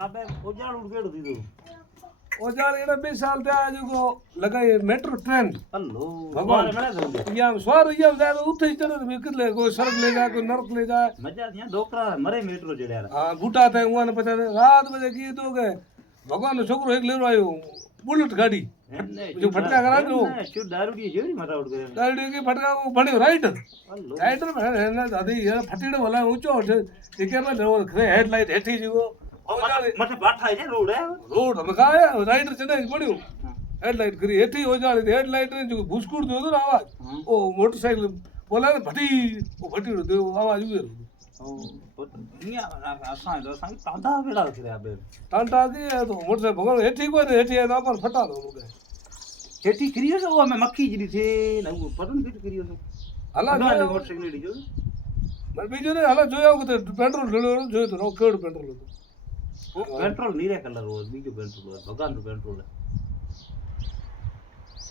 આપે ઓજાળ ઉડકેડું દીધું ઓજાળ એને 2 સાલ થયા જેકો લગાઈ મેટ્રો ટ્રેન હલો ભગવાન મળે તો અહીંયા સ્વાર અહીંયા જાય ઉઠી ચડે તો કેટલે કોઈ સરક લઈ જાય કોઈ નરક લઈ જાય મજા ત્યાં ડોકરા મરે મેટ્રો ચડ્યા હા બુટા થાય ઉવાને પછી રાત બધે કીધું કે ભગવાનનો છોકરો એક લેવા આવ્યો બુલેટ ગાડી જો ફટકા કરા દો શું દારૂડી જેવી મરાવડ કરે દાડી કે ફટકા ભણ્યો રાઈટર હલો રાઈટર એના દાદી એ ફટીડો ભલા ઊંચો છે એ કે મેં હેડલાઇટ હેઠી જીવો મઠે બાઠા છે રોડ હે રોડ અમે કાયા રાઈટર ચડાઈ પડ્યું હેડલાઇટ કરી હેઠી ઓજાળી હેડલાઇટ ને જો ભૂસકુડ દો તો આવાજ ઓ મોટરસાઇકલ બોલા ને ભટી ઓ ભટીડો દો આવાજ ઉગે અસાં તાંડા વેળા કરે આપે ટાંટા કે તો મોટરસાઇકલ ભગવાન હેઠી કોઈ ને હેઠી આ પર ફટાડો મુકે ખેતી કર્યો છે અમે મક્ખી જીરી છે ને પતન કીટ કર્યો છે હલા મોટરસાઇકલ લીધી જો મને બીજું ને હલા જોયા કે પેટ્રોલ ઢળ્યો જોયું તો કેવડું પેટ્રોલ હતું પેટ્રોલ નીરે કલર હોય બીજું પેટ્રોલ હોય ભગવાનનું પેટ્રોલ